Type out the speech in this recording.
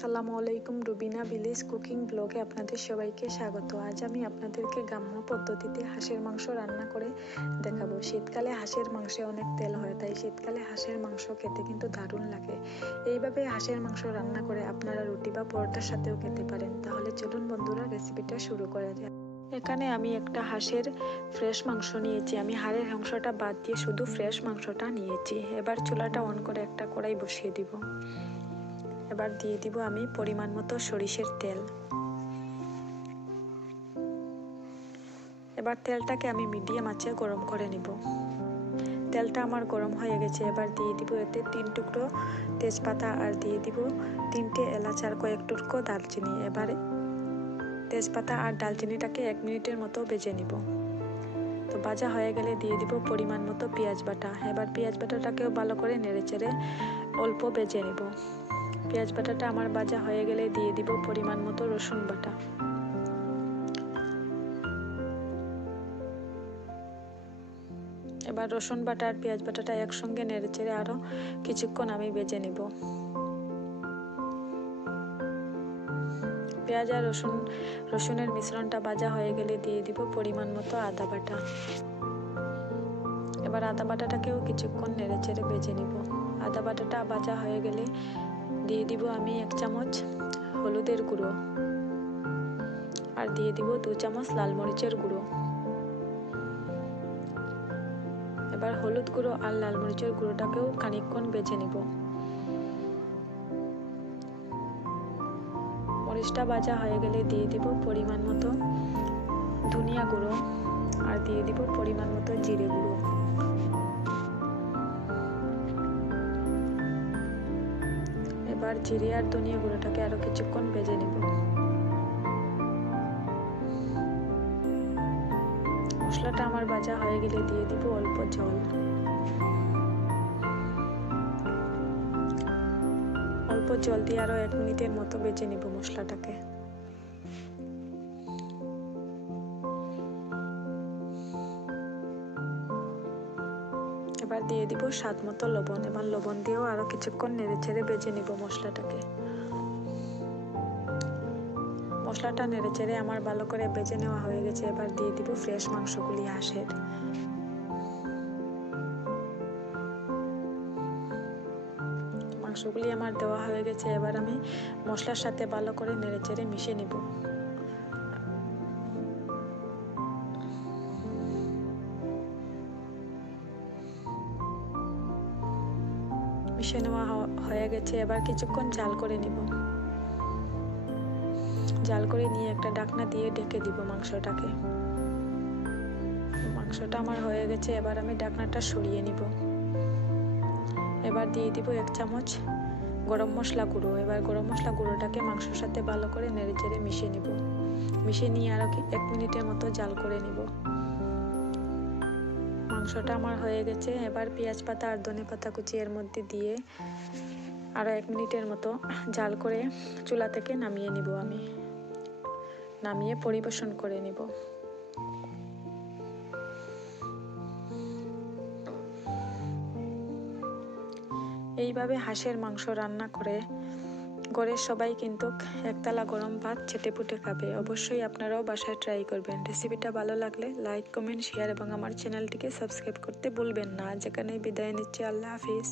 আসসালামু আলাইকুম Rubina village cooking ব্লগে আপনাদের সবাইকে স্বাগত। আজ আমি আপনাদেরকে গ্রাম্য পদ্ধতিতে হাঁসের মাংস রান্না করে দেখাবো। শীতকালে হাঁসের মাংসে অনেক তেল হয়, তাই শীতকালে হাঁসের মাংস খেতে কিন্তু দারুণ লাগে। এইভাবে হাঁসের মাংস রান্না করে আপনারা রুটি বা পরোটার সাথেও খেতে পারেন। তাহলে চলুন বন্ধুরা, রেসিপিটা শুরু করা যায় এখানে আমি একটা হাঁসের ফ্রেশ মাংস নিয়েছি। আমি হাড়ের অংশটা বাদ দিয়ে শুধু ফ্রেশ মাংসটা নিয়েছি। এবার চুলাটা অন করে একটা কড়াই বসিয়ে দিব। এবার দিয়ে দিব আমি পরিমাণ মতো সরিষের তেল। এবার তেলটাকে আমি মিডিয়াম আঁচে গরম করে নিব। তেলটা আমার গরম হয়ে গেছে, এবার দিয়ে দিব এতে তিন টুকরো তেজপাতা আর দিয়ে দিব তিনটে এলাচ আর কয়েক টুকরো দারচিনি। এবারে তেজপাতা আর ডালচিনিটাকে এক মিনিটের মতো বেজে নিব। তো ভাজা হয়ে গেলে দিয়ে দিব পরিমাণ মতো পেঁয়াজ বাটা। এবার পেঁয়াজ বাটাটাকেও ভালো করে নেড়ে চেড়ে অল্প বেজে নিব। পেঁয়াজ বাটাটা আমার ভাজা হয়ে গেলে দিয়ে দিব পরিমাণ মতো রসুন বাটা। এবার রসুন বাটা আর পেঁয়াজ বাটাটা একসঙ্গে নেড়ে চেড়ে আরও কিছুক্ষণ আমি বেজে নিব। পেঁয়াজ আর রসুন, রসুনের মিশ্রণটা ভাজা হয়ে গেলে দিয়ে দিব পরিমাণ মতো আদা বাটা। এবার আদা বাটাটাকেও কিছুক্ষণ নেড়ে চেড়ে বেজে নিব। আদা বাটাটা ভাজা হয়ে গেলে দিয়ে দিব আমি এক চামচ হলুদের গুঁড়ো। আর দিয়ে দিব দু চামচ লাল মরিচের গুঁড়ো। এবার হলুদ গুঁড়ো আর লাল মরিচের গুঁড়োটাকেও খানিকক্ষণ বেছে নিব। মরিচটা ভাজা হয়ে গেলে দিয়ে দিব পরিমাণ মতো ধনিয়া গুঁড়ো। আর দিয়ে দিব পরিমাণ মতো জিরে গুঁড়ো। এবার জিরে আর ধনিয়া গুঁড়োটাকে আরও কিছুক্ষণ ভেজে নেব। মশলাটা আমার ভাজা হয়ে গেলে দিয়ে দিব অল্প জল। অল্প জল দিয়ে আরও এক মিনিটের মতো বেজে নিব মশলাটাকে। এবার দিয়ে দিব, স্বাদ মতো লবণ। এবার লবণ দিয়েও আরও কিছুক্ষণ নেড়ে ছেড়ে বেজে নিব মশলাটাকে। মশলাটা নেড়ে চেড়ে আমার ভালো করে বেজে নেওয়া হয়ে গেছে। এবার দিয়ে দিব ফ্রেশ মাংসগুলি হাঁসের। মাংসগুলি আমার দেওয়া হয়ে গেছে। এবার আমি মশলার সাথে ভালো করে নেড়ে চেড়ে মিশিয়ে নিব। মিশিয়ে নেওয়া হয়ে গেছে, এবার কিছুক্ষণ জাল করে নিব। জাল করে নিয়ে একটা ডাকনা দিয়ে ঢেকে দিব মাংসটাকে। মাংসটা আমার হয়ে গেছে, এবার আমি ডাকনাটা সরিয়ে নিব। এবার দিয়ে দিব এক চামচ গরম মশলা গুঁড়ো। এবার গরম মশলা গুঁড়োটাকে মাংসের সাথে ভালো করে নেড়ে চেড়ে মিশিয়ে নিব। মিশিয়ে নিয়ে আরও এক মিনিটের মতো জাল করে নিব। মাংসটা আমার হয়ে গেছে। এবার পেঁয়াজ পাতা আর ধনে পাতা কুচি এর মধ্যে দিয়ে আরও এক মিনিটের মতো জাল করে চুলা থেকে নামিয়ে নিব আমি। নামিয়ে পরিবেশন করে নিব। এইভাবে হাঁসের মাংস রান্না করে ঘরের সবাই কিন্তু একতলা গরম ভাত ছেটে পুটে খাবে। অবশ্যই আপনারাও বাসায় ট্রাই করবেন। রেসিপিটা ভালো লাগলে লাইক কমেন্ট শেয়ার এবং আমার চ্যানেলটিকে সাবস্ক্রাইব করতে ভুলবেন না। যেখানে বিদায় নিচ্ছি। আল্লাহ হাফিজ।